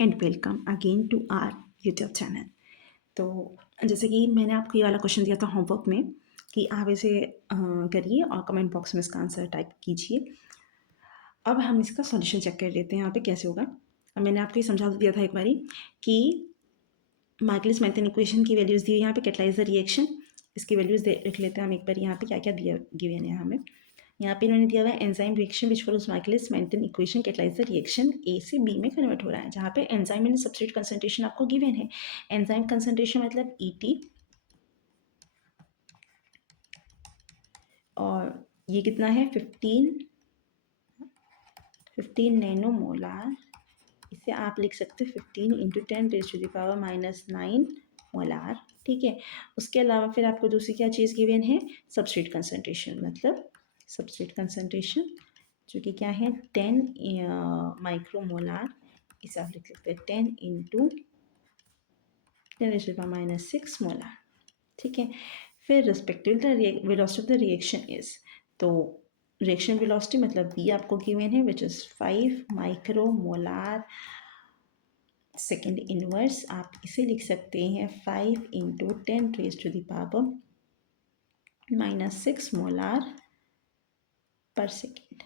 And welcome again to our YouTube channel. तो जैसे कि मैंने आपको ये वाला क्वेश्चन दिया था होमवर्क में कि आप इसे करिए और कमेंट बॉक्स में इसका आंसर टाइप कीजिए। अब हम इसका सॉल्यूशन चेक कर लेते हैं यहाँ पे कैसे होगा। अब मैंने आपको ये समझा दिया था एक बारी कि माइकलिस मेंटन इक्वेशन की वैल्यूज़ दी हुई यहाँ पे कैटलाइज द रिएक्शन। इसकी वैल्यूज़ लिख लेते हैं हम एक बार यहाँ पे क्या क्या दिया गिवन है हमें। यहाँ पे इन्होंने दिया हुआ है enzyme reaction which follows Michaelis Menten equation catalyse the reaction A से बी में कन्वर्ट हो रहा है, जहाँ पे एंजाइम एंड सब्स्ट्रेट कंसंट्रेशन आपको गिवन है। एंजाइम कंसंट्रेशन मतलब ईटी, और ये कितना है 15 नैनो मोलार। इसे आप लिख सकते हैं 15 इंटू 10⁻⁻⁹ मोलार। ठीक है। उसके अलावा फिर आपको दूसरी क्या चीज़ गिवन है, सब्स्ट्रेट कंसंट्रेशन, मतलब सब्स्ट्रेट कंसंट्रेशन जो कि क्या है 10 माइक्रोमोलार। इसे आप लिख सकते हैं 10 इंटू 10⁻⁻⁶ मोलार। ठीक है। फिर respective the velocity of the reaction is, तो रिएक्शन वेलोसिटी मतलब बी आपको गिवन है विच इज़ 5 माइक्रोमोलार सेकेंड इनवर्स। आप इसे लिख सकते हैं 5 इंटू 10⁻⁻⁶ मोलार पर सेकेंड।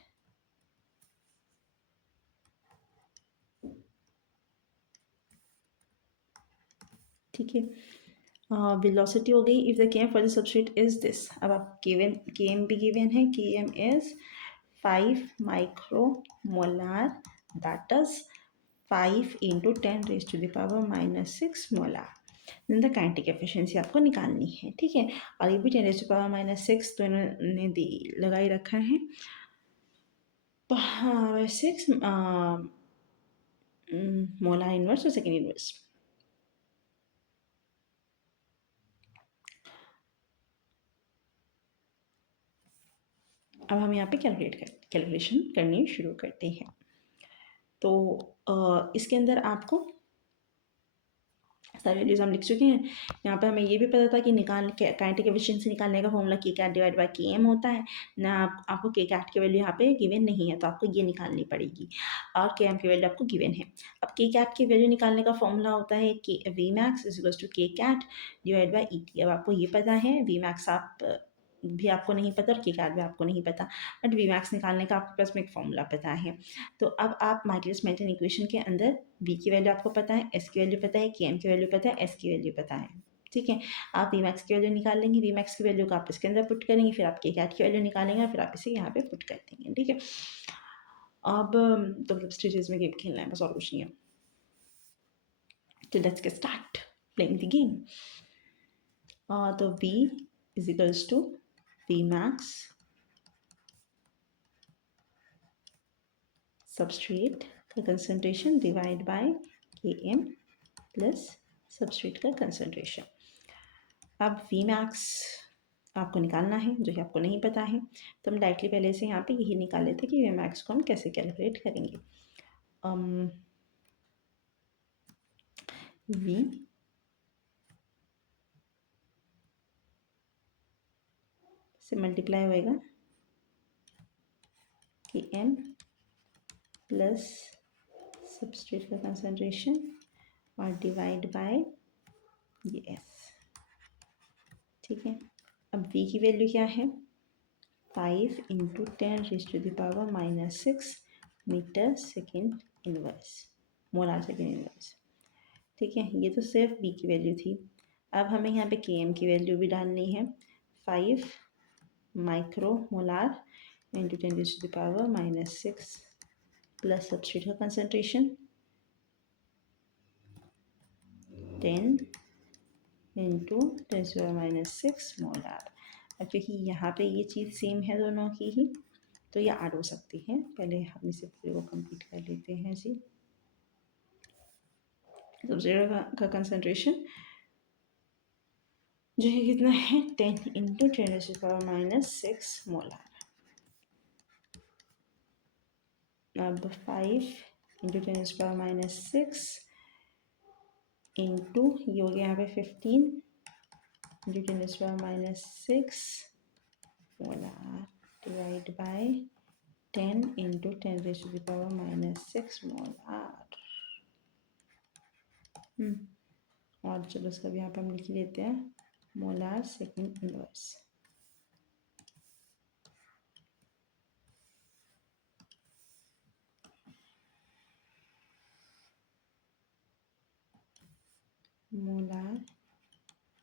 ठीक है। वेलोसिटी हो गई। If the Km for the substrate is this, अब आप केएम भी गिवन है, Km is 5 micromolar, that is 5 into 10⁻⁻⁶ molar. Then the kinetic efficiency आपको निकालनी है। ठीक है। और ये भी 10⁻⁻⁶ तो इन्होंने लगाई रखा है 6 मोलार इनवर्स और सेकेंड इनवर्स। अब हम यहाँ पे कैलकुलेशन करनी शुरू करते हैं। तो इसके अंदर आपको सारी वैल्यूज हम लिख चुके हैं। यहाँ पे हमें ये भी पता था कि काइनेटिक एफिशिएंसी निकालने का फॉर्मूला के cat divide by K M होता है ना। आपको के कैट की वैल्यू यहाँ पे गिवन नहीं है, तो आपको ये निकालनी पड़ेगी, और के एम की वैल्यू आपको गिवन है। अब के कैट की वैल्यू निकालने का फॉर्मूला होता है कि V max is equals to K cat divide by E T. अब आपको ये पता है, वी मैक्स आप भी आपको नहीं पता और के कैट भी आपको नहीं पता, बट वी मैक्स निकालने का आपके पास में एक फॉर्मूला पता है। तो अब आप माइकलिस मेंटन इक्वेशन के अंदर वी की वैल्यू आपको पता है, एस की वैल्यू पता है, के एम की वैल्यू पता है, एस की वैल्यू पता है। ठीक है। आप वी मैक्स की वैल्यू निकाल लेंगे, वी मैक्स की वैल्यू को आप इसके अंदर पुट करेंगे, फिर आप के कैट की वैल्यू निकालेंगे और फिर आप इसे यहाँ पे पुट कर देंगे। ठीक है। अब तो मतलब स्टेजेस में गेम खेलना है, बस और कुछ नहीं है। तो let's get start playing the game. तो v is equals to V max substrate का concentration divide by K M plus substrate का कंसंट्रेशन। अब वी मैक्स आपको निकालना है, जो कि आपको नहीं पता है, तो हम डायरेक्टली पहले से यहाँ पे यही निकाल लेते कि वी मैक्स को हम कैसे कैलकुलेट करेंगे। वी से मल्टीप्लाई होएगा कि एम प्लस सबस्ट्रेट का कंसंट्रेशन और डिवाइड बाय ये एस। ठीक है। अब v की वैल्यू क्या है, 5 into 10⁻⁻⁶ metre second inverse, molar second inverse. ठीक है। ये तो सिर्फ v की वैल्यू थी। अब हमें यहाँ पे के एम की वैल्यू भी डालनी है, 5 माइक्रोमोलार इंटू 10⁻⁻⁶ प्लस सबस्ट्रेट का कंसंट्रेशन 10 इंटू 10⁻⁻⁶ मोलार। अब क्योंकि यहाँ पे ये चीज़ सेम है दोनों की ही, तो ये ऐड हो सकती है। पहले हम इसे पूरे को कंप्लीट कर लेते हैं जी। सबस्ट्रेट का कंसंट्रेशन जो है कितना है 10 इंटू 10⁻⁻⁶ मोलार। अब 5 इंटू 10⁻⁻⁶ इंटू ये हो गया यहाँ पे 15 into 10⁻⁻⁶ molar divide by 10 into 10⁻⁻⁶ molar. और चलो उसका भी यहाँ पे हम लिख लेते हैं molar second inverse. Molar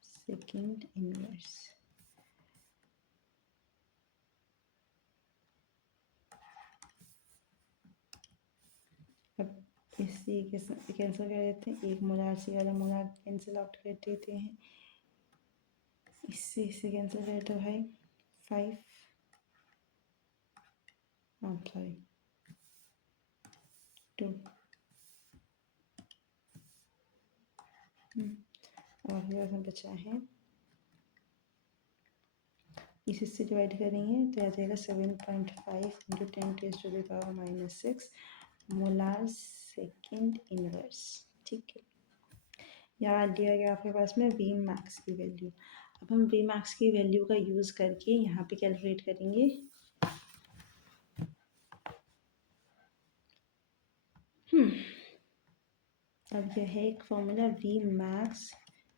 second inverse. अब इसी के कैंसिल कर देते हैं, एक मोलार से वाला मोलार कैंसिल आउट कर देते हैं, इससे कैंसिल कर तो भाई 5 सॉरी 2। और आपके पास में बचा है, इससे डिवाइड करेंगे तो आ जाएगा 7.5 इंटू 10⁻⁻6 मोलार सेकंड इनवर्स। ठीक है, यहाँ दिया गया आपके पास में वी मैक्स की वैल्यू। अब हम वी मैक्स की वैल्यू का यूज़ करके यहाँ पे कैलकुलेट करेंगे। अब यह है एक formula V max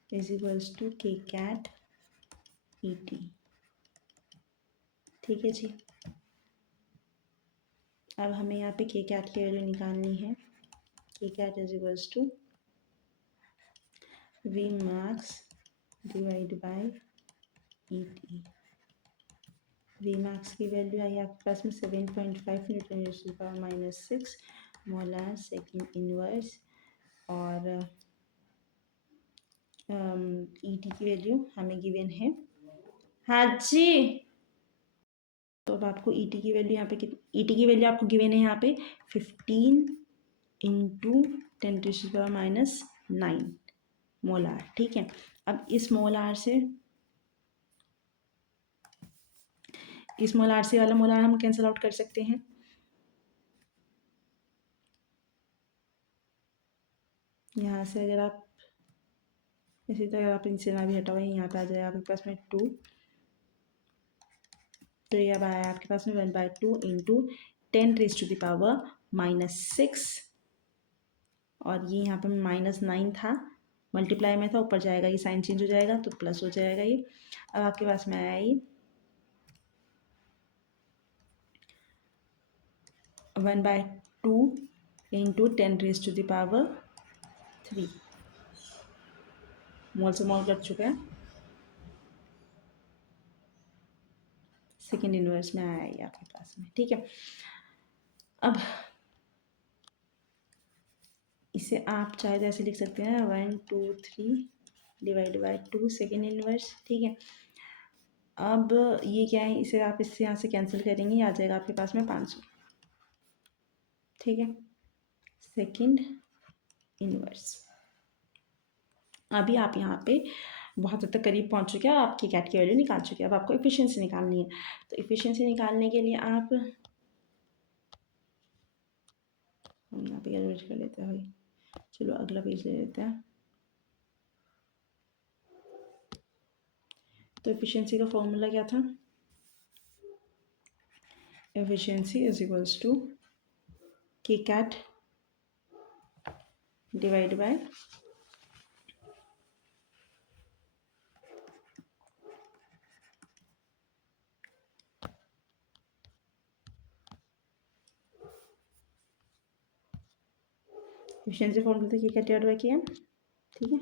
is equals to K cat E T. ठीक है जी, अब हमें यहाँ पे के कैट की वैल्यू निकालनी है। K cat is equals to V max divide by E T. V max की वैल्यू आई आपके पास में 7.5 ×10⁻⁻6 मोलार सेकंड इनवर्स, और ई टी की वैल्यू हमें गिवन है। हाँ जी, तो अब आपको ई टी की वैल्यू यहाँ पे ई टी की वैल्यू आपको गिवन है यहाँ पे 15 इंटू 10⁻⁹ मोलार। ठीक है, अब इस मोलार से वाला मोलार हम कैंसिल आउट कर सकते हैं। यहाँ से अगर आप इसी तरह आप इनसे ना भी हटाओ, यहाँ पे आ जाएगा आपके पास में 2, तो ये अब आया आपके पास में 1/2 इंटू 10⁻⁻6, और ये यहाँ पे -9 था, मल्टीप्लाई में था, ऊपर जाएगा ये साइन चेंज हो जाएगा तो प्लस हो जाएगा ये। अब आपके पास में आया ये 1/2 इंटू 10⁻3 मोल से मोल कट चुका है, सेकेंड इनवर्स में आया ये आपके पास में। ठीक है, अब इसे आप चाहे तो ऐसे लिख सकते हैं 1 2 3 डिवाइड बाय 2 सेकेंड इनवर्स। ठीक है, अब ये क्या है, इसे आप इससे यहाँ से कैंसिल करेंगे, आ जाएगा आपके पास में 500। ठीक है, सेकेंड इनवर्स। अभी आप यहाँ पे बहुत हद तक करीब पहुँच चुके हैं, आपकी कैट की वैल्यू निकाल चुके हैं। अब आपको इफिशिएंसी निकालनी है, तो इफिशिएंसी निकालने के लिए आप हम यहाँ पे कैलकुलेट कर लेते हैं भाई। चलो अगला पेज ले लेते हैं। तो इफिशिएंसी का फॉर्मूला क्या था, efficiency is equals to K cat divide by efficiency formula था K cat divide by K M. ठीक है,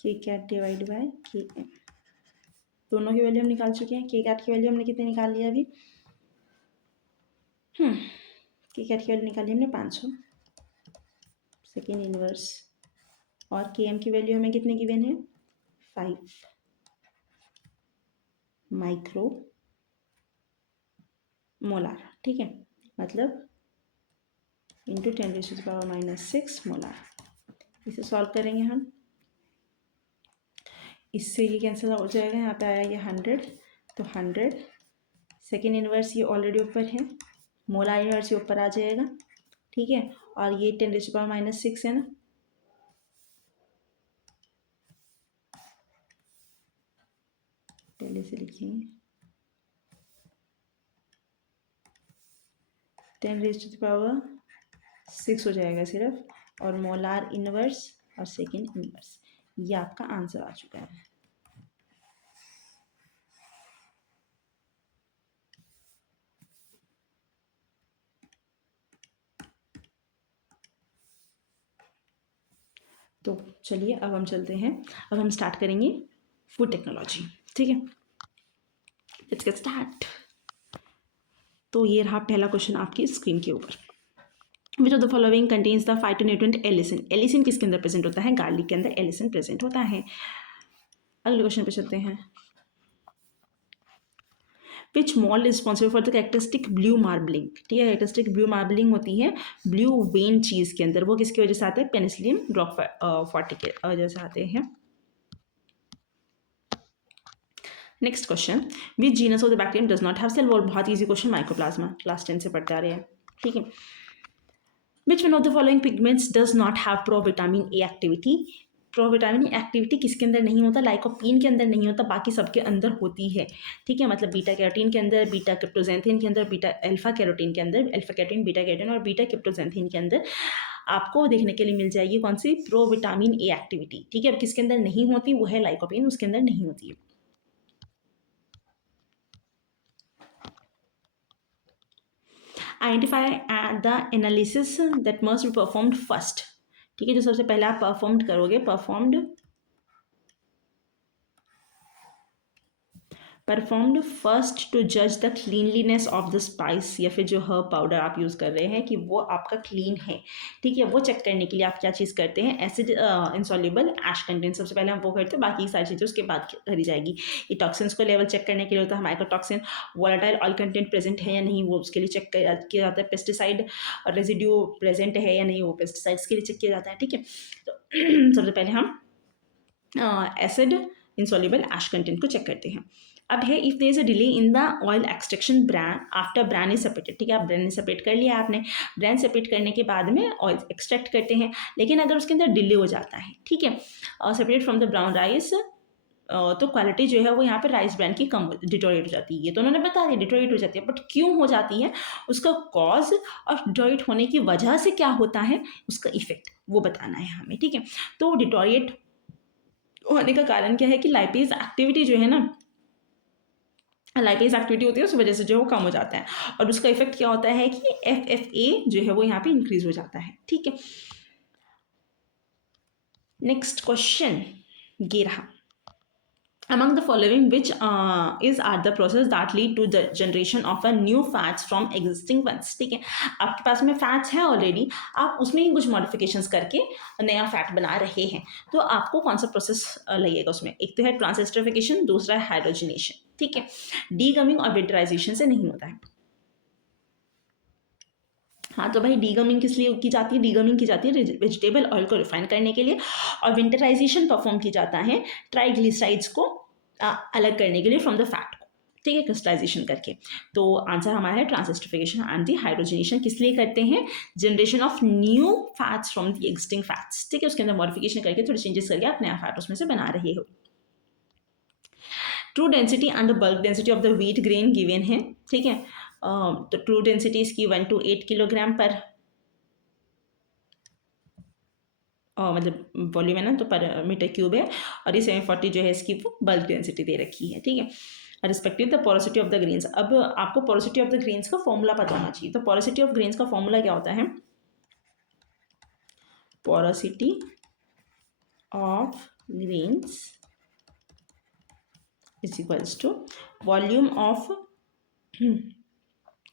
K cat divide by K M, दोनों की वैल्यू हम निकाल चुके हैं। के कैट की वैल्यू हमने कितने निकाल लिया अभी, के कैट की वैल्यू निकाली हमने 500 सेकेंड इनवर्स, और के एम की वैल्यू हमें कितने गिवन है 5 माइक्रो मोलार। ठीक है, मतलब इंटू 10⁻⁻6 मोलार। इसे सॉल्व करेंगे हम, इससे ये कैंसिल हो जाएगा, यहाँ पे आया ये 100, तो 100 सेकेंड इनवर्स ये ऑलरेडी ऊपर है, मोलार इनवर्स ये ऊपर आ जाएगा। ठीक है, और ये 10⁻⁻6 है ना, पहले से लिखेंगे 10⁻6 हो जाएगा सिर्फ, और मोलार इनवर्स और सेकेंड इनवर्स, ये आपका आंसर आ चुका है। तो चलिए अब हम चलते हैं, अब हम स्टार्ट करेंगे फूड टेक्नोलॉजी। ठीक है, लेट्स गेट स्टार्ट। तो ये रहा पहला क्वेश्चन आपकी स्क्रीन के ऊपर। विच of the following contains the phytonutrient allicin. Allicin किसके अंदर प्रेजेंट होता है? गार्लिक के अंदर एलिसिन प्रेजेंट होता है। अगले क्वेश्चन पे चलते हैं। Which mould responsible for the characteristic blue marbling. ठीक है, कैरेक्टरिस्टिक ब्लू मार्बलिंग होती है ब्लू वेन चीज के अंदर, वो किसकी वजह से आते हैं? पेनिसिलियम ड्रॉप 40 के वजह से आते हैं। Next question, which genus of the bacterium does not have cell wall. बहुत ईजी क्वेश्चन, माइकोप्लाज्मा, क्लास 10 से पढ़ते आ रहे हैं। ठीक है, which one of the following pigments does not have pro vitamin A activity. Pro vitamin activity किसके अंदर नहीं होता? लाइकोपीन के अंदर नहीं होता, बाकी सबके अंदर होती है। ठीक है, मतलब बीटा कैरोटीन के अंदर, बीटा क्रिप्टोजेंथिन के अंदर, बीटा अल्फा कैरोटीन के अंदर, अल्फा कैरोटीन, बीटा कैरोटीन और बीटा क्रिप्टोजेंथिन के अंदर आपको देखने के लिए मिल जाएगी कौन सी? Pro vitamin A activity. ठीक है, अब किसके अंदर नहीं होती? वो है लाइकोपीन, उसके अंदर नहीं होती है। Identify the analysis that must be performed first. ठीक है, जो सबसे पहले आप परफॉर्म्ड करोगे, परफॉर्म्ड फर्स्ट टू जज the cleanliness of the spice, या फिर जो हर्ब पाउडर आप यूज़ कर रहे हैं कि वो आपका क्लीन है। ठीक है, वो चेक करने के लिए आप क्या चीज़ करते हैं? एसिड इंसॉल्युबल ऐश कंटेंट, सबसे पहले हम वो करते हैं, बाकी सारी चीज़ें उसके बाद करी जाएगी। ये टॉक्सिन्स को लेवल चेक करने के लिए होता है, mycotoxin, volatile oil content present है या नहीं, वो उसके लिए चेक किया जाता है। पेस्टिसाइड रेजिड्यू प्रेजेंट है या नहीं, वो पेस्टिसाइड्स के लिए चेक किया जाता है। ठीक है, तो सबसे पहले हम एसिड इंसॉल्युबल ऐश कंटेंट को चेक करते हैं। अब है, if there is a delay in the oil extraction brand after brand is separated. ठीक है, आप ब्रांड सेपरेट कर लिया आपने, ब्रांड सेपरेट करने के बाद में ऑयल एक्सट्रैक्ट करते हैं, लेकिन अगर उसके अंदर डिले हो जाता है, ठीक है, separate from the brown rice, तो क्वालिटी जो है वो यहाँ पे राइस ब्रांड की कम डिटोरेट हो जाती है। ये तो उन्होंने बता दिया डिटोरेट हो जाती है, बट क्यों हो जाती है, उसका कॉज और डिटोरेट होने की वजह से क्या होता है, उसका इफेक्ट वो बताना है हमें। ठीक है, तो डिटोरेट होने का कारण क्या है कि लाइपेज एक्टिविटी जो है ना, लाइपेज एक्टिविटी होती है, उस वजह से जो है वो कम हो जाता है, और उसका इफेक्ट क्या होता है कि FFA जो है वो यहाँ पे इंक्रीज हो जाता है। ठीक है, नेक्स्ट क्वेश्चन ये रहा। Among the following, which are the process that lead to the generation of a new fats from existing ones। ठीक है, आपके पास में फैट्स है ऑलरेडी, आप उसमें ही कुछ मॉडिफिकेशंस करके नया फैट बना रहे हैं, तो आपको कौन सा प्रोसेस लगेगा उसमें? एक तो है ट्रांसएस्टरिफिकेशन, दूसरा है हाइड्रोजनेशन। ठीक है, डीगमिंग और विंटराइजेशन से नहीं होता है। हाँ, तो भाई डीगमिंग किस लिए की जाती है? डीगमिंग की जाती है वेजिटेबल ऑयल को रिफाइन करने के लिए, और विंटराइजेशन परफॉर्म की जाता है ट्राइग्लिसराइड्स को अलग करने के लिए फ्रॉम द फैट को। ठीक है, क्रिस्टलाइजेशन करके। तो आंसर हमारा है ट्रांसएस्टरिफिकेशन एंड दी हाइड्रोजनेशन। किस लिए करते हैं? Generation of new fats from the existing fats. ठीक है, उसके अंदर मॉडिफिकेशन करके, थोड़ी चेंजेस करके आप नया फैट उसमें से बना रहे हो। True density and bulk density of the wheat grain given है। ठीक है, तो ट्रू डेंसिटी इसकी 1 to 8 किलोग्राम पर मतलब वॉल्यूम है ना, तो पर मीटर क्यूब है, और ये 740 जो है इसकी वो बल्क डेंसिटी दे रखी है। ठीक है, respective the porosity of the grains. अब आपको पोरोसिटी ऑफ द ग्रेन्स का फॉर्मूला पता होना चाहिए। तो पोरोसिटी ऑफ ग्रेन्स का फॉर्मूला क्या होता है? Porosity of grains is equals to volume of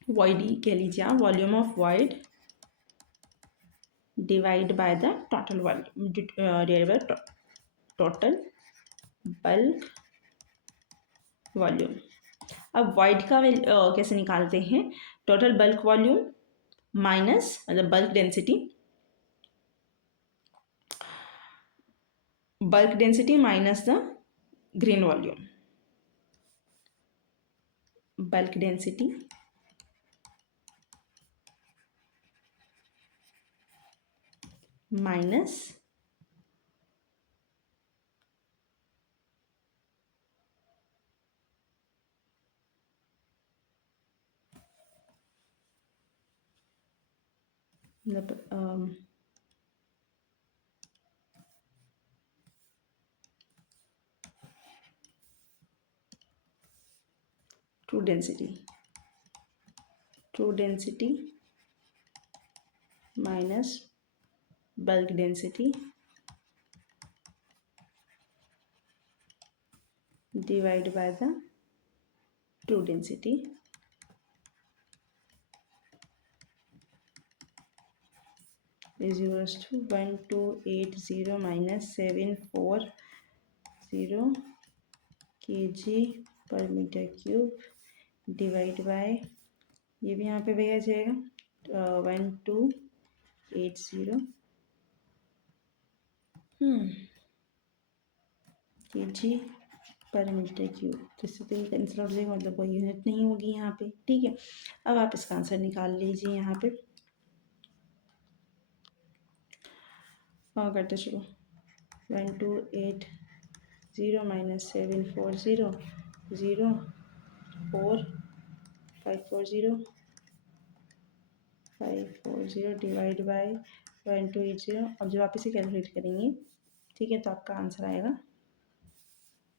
void, कह लीजिए आप, volume of void divide by the total volume, divide by total bulk volume. अब वॉइड का कैसे निकालते हैं? टोटल बल्क वॉल्यूम माइनस, मतलब bulk density, bulk density minus the grain volume, bulk density minus मतलब true density minus bulk density divide by the true density is equals to 1280 minus 740 kg per metre cube divide by ये भी यहाँ पे भैया जाएगा 1280 kg पर metre cube. तो इससे तो ये कैंसिल हो जाएगा, मतलब कोई यूनिट नहीं होगी यहाँ पे। ठीक है, अब आप इसका आंसर निकाल लीजिए। यहाँ पे हाँ करते चलो 1280 माइनस 740 0 4 540 डिवाइड बाय 1280। अब जब आप इसे कैलकुलेट करेंगे, ठीक है, तो आपका आंसर आएगा,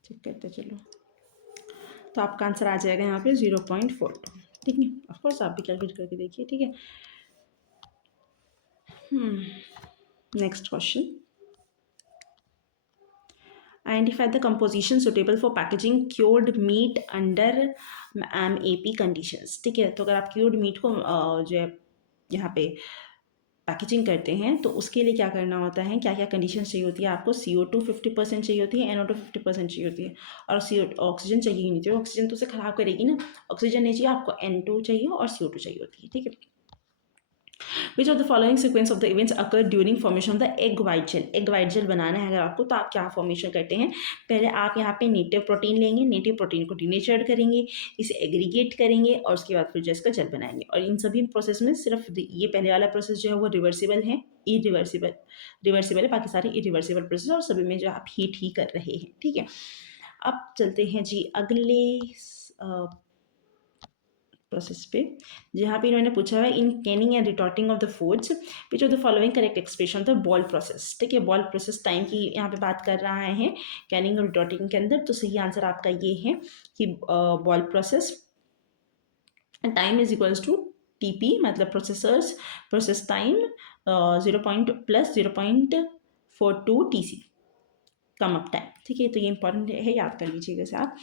चेक करते चलो, तो आपका आंसर आ जाएगा यहाँ पे 0.42। ठीक है, ऑफकोर्स आप भी कैलकुलेट करके देखिए। ठीक है, next question, identify the composition suitable for packaging cured meat under MAP conditions. ठीक है, तो अगर आप क्योर्ड मीट को जो है यहाँ पे पैकेजिंग करते हैं तो उसके लिए क्या करना होता है, क्या क्या कंडीशन चाहिए होती है आपको। CO2 50% चाहिए होती है, NO2 50% चाहिए होती है, और ऑक्सीजन चाहिए ही नहीं चाहिए। ऑक्सीजन तो उसे खराब करेगी ना, ऑक्सीजन नहीं चाहिए आपको, N2 चाहिए और CO2 चाहिए होती है। ठीक है, which of the following sequence of the events occur during formation of the egg white gel. Egg white gel बनाना है अगर आपको, तो आप क्या फॉर्मेशन करते हैं, पहले आप यहाँ पे नेटिव प्रोटीन लेंगे, नेटिव प्रोटीन को डीनेचर्ड करेंगे, इसे एग्रीगेट करेंगे और उसके बाद फिर जो इसका जेल बनाएंगे। और इन सभी प्रोसेस में सिर्फ ये पहले वाला प्रोसेस जो है वो रिवर्सिबल है, रिवर्सिबल है, बाकी सारे इरिवर्सिबल प्रोसेस और सभी में जो आप हीट ही कर रहे हैं। ठीक है, अब चलते हैं जी अगले प्रोसेस पे, जहाँ पे इन्होंने पूछा है in canning and retorting of the foods which of the following correct expression of the boil process. ठीक है, बॉयल प्रोसेस टाइम की यहाँ पे बात कर रहा है कैनिंग और रिटॉर्टिंग के अंदर, तो सही आंसर आपका ये है कि boil process time is equals to TP, मतलब process time 0.42 TC come up time. ठीक है, तो ये इंपॉर्टेंट है, याद कर लीजिएगा इसे आप।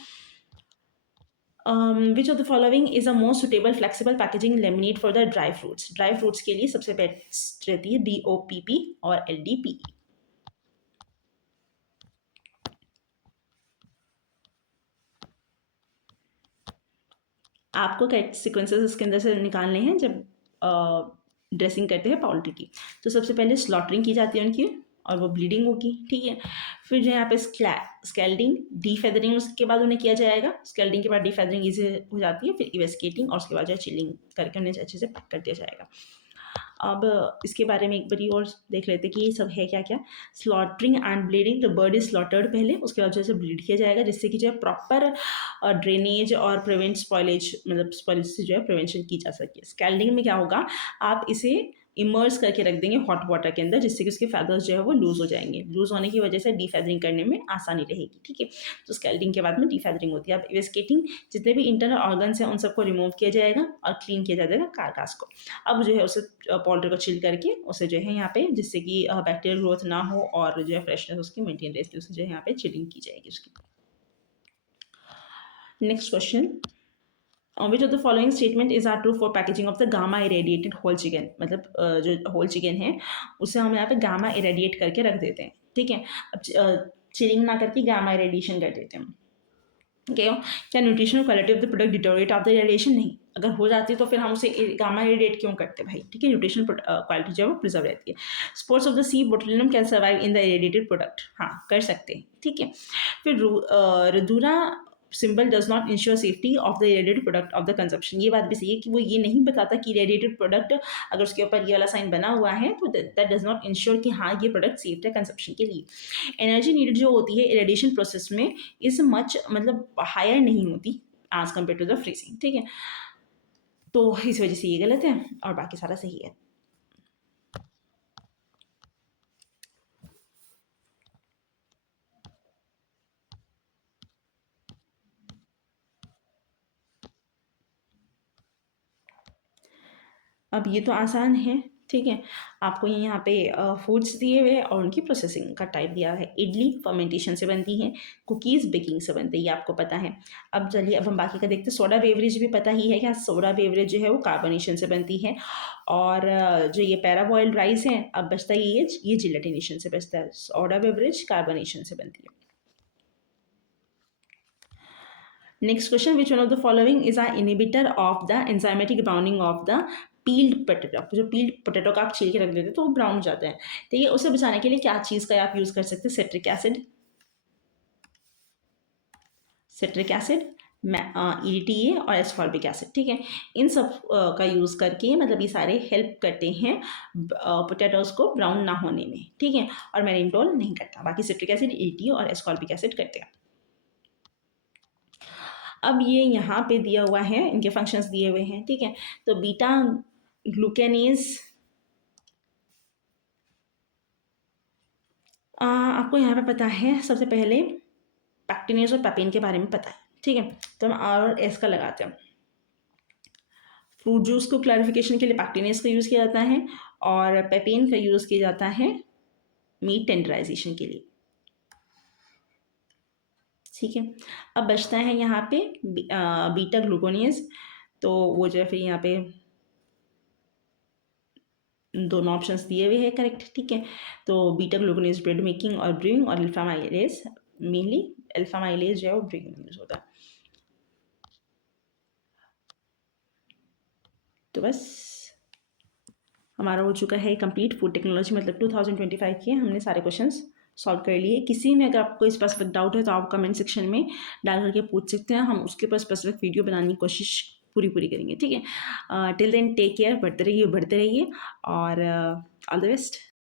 विच of the following is a most suitable flexible packaging laminate for the dry fruits. Dry fruits के लिए सबसे बेस्ट रहती है DOPP और LDPE। आपको करेक्ट सिक्वेंसेस इसके अंदर से निकालने हैं जब ड्रेसिंग करते हैं पोल्ट्री की। तो सबसे पहले स्लॉटरिंग की जाती है उनकी और वो ब्लीडिंग होगी। ठीक है, फिर जो यहाँ पे स्केल्डिंग, डीफेदरिंग उसके बाद उन्हें किया जाएगा। स्केल्डिंग के बाद डीफेदरिंग इजी हो जाती है, फिर इवेस्केटिंग और उसके बाद जो है चिलिंग करके उन्हें अच्छे से पैक कर दिया जाएगा। अब इसके बारे में एक बारी और देख लेते हैं कि ये सब है क्या क्या। Slaughtering and bleeding, the bird is slaughtered पहले, उसके बाद जो है ब्लीड किया जाएगा जिससे कि जो है प्रॉपर ड्रेनेज और प्रिवेंट स्पॉइलेज, मतलब स्पॉइलेज से जो है प्रिवेंशन की जा सके। स्कैल्डिंग में क्या होगा, आप इसे इमर्स करके रख देंगे हॉट वाटर के अंदर जिससे कि उसके फैदर्स जो है वो लूज हो जाएंगे। लूज होने की वजह से डीफेदरिंग करने में आसानी रहेगी। ठीक है, तो स्कैल्डिंग के बाद में डीफेदरिंग होती है। अब इवेस्केटिंग, जितने भी इंटरनल ऑर्गन्स हैं उन सबको रिमूव किया जाएगा और क्लीन किया जाएगा कार्कास को। अब जो है उसे पोल्ट्री को चिल करके उसे जो है यहाँ पे, जिससे कि बैक्टीरियल ग्रोथ ना हो और जो है फ्रेशनेस उसकी मेंटेन रहे, उसे जो है यहाँ पे चिलिंग की जाएगी उसकी। Next question, which of the following statement is are true for packaging of the gamma irradiated whole chicken. मतलब जो होल चिकन है उसे हम यहाँ पे गामा इरेडिएट करके रख देते हैं। ठीक है, अब चिलिंग ना करके गामा इरेडिएशन कर देते हैं। क्या nutritional quality of the product deteriorate of the irradiation? नहीं, अगर हो जाती है तो फिर हम उसे गामा इरेडिएट क्यों करते भाई। ठीक है, न्यूट्रिशनल क्वालिटी जो है वो प्रिजर्व रहती है। Spores of the C botulinum can survive in the irradiated product, हाँ कर सकते हैं। ठीक है, फिर Radura symbol does not ensure safety of the irradiated product of the consumption. ये बात भी सही है कि वो ये नहीं बताता कि इरेडिएटेड प्रोडक्ट अगर उसके ऊपर ये वाला साइन बना हुआ है तो दैट डज नॉट इंश्योर कि हाँ ये प्रोडक्ट सेफ है कंजप्शन के लिए। एनर्जी नीडेड जो होती है इरेडिएशन प्रोसेस में इज मच, मतलब हायर नहीं होती as compare to the freezing. ठीक है, तो इस वजह से ये गलत है और बाकी सारा सही है। अब ये तो आसान है, ठीक है। आपको यहाँ पे फूड्स दिए हुए हैं और उनकी प्रोसेसिंग का टाइप दिया है। इडली फर्मेंटेशन से बनती है, कुकीज़ बेकिंग से बनती है, ये आपको पता है। अब चलिए अब हम बाकी का देखते हैं। सोडा बेवरेज भी पता ही है क्या, सोडा बेवरेज जो है वो कार्बोनेशन से बनती है। और जो ये पैराबॉइल्ड राइस है, अब बचता है ये जिलेटिनेशन से बचता है। सोडा बेवरेज कार्बोनेशन से बनती है। Next question, which one of the following is an inhibitor of the enzymatic browning of the peeled potato? जो पील्ड पोटैटो का आप छील के रख देते तो वो ब्राउन हो जाते हैं, ठीक है। उसे बचाने के लिए क्या चीज़ का आप यूज़ कर सकते हैं? Citric acid, citric acid, EDTA और एस्कॉर्बिक एसिड, ठीक है। इन सब का यूज़ करके मतलब ये सारे हेल्प करते हैं पोटैटोज को ब्राउन ना होने में, ठीक है। और मैनिटोल नहीं करता, बाकी सिट्रिक एसिड, EDTA और एस्कॉर्बिक एसिड करते हैं। अब ये यहाँ पे दिया हुआ है, इनके फंक्शंस दिए हुए हैं, ठीक है। तो बीटा ग्लूकेनेज, आपको यहाँ पे पता है सबसे पहले पैक्टिनेज और पैपेन के बारे में पता है, ठीक है। तो हम R और S का लगाते हैं। फ्रूट जूस को क्लैरिफिकेशन के लिए पैक्टिनेज का यूज़ किया जाता है और पेपेन का यूज़ किया जाता है मीट टेंडराइजेशन के लिए, ठीक है। अब बचता है यहाँ पे बीटा ग्लूकोनेज, तो वो जो है फिर यहाँ पे दोनों ऑप्शंस दिए हुए हैं करेक्ट, ठीक है। तो बीटा ग्लूकोनेज ब्रेड मेकिंग और ब्रूइंग, और alpha mileage, mainly alpha mileage जो है वो ब्रूइंग में यूज़ होता है। तो बस हमारा हो चुका है कंप्लीट फूड टेक्नोलॉजी मतलब 2025 के हमने सारे क्वेश्चंस सॉल्व कर लिए। किसी में अगर आपको कोई स्पेसिफिक डाउट है तो आप कमेंट सेक्शन में डाल करके पूछ सकते हैं, हम उसके ऊपर स्पेसिफिक वीडियो बनाने की कोशिश पूरी करेंगे, ठीक है। टिल देन टेक केयर, बढ़ते रहिए और ऑल द बेस्ट।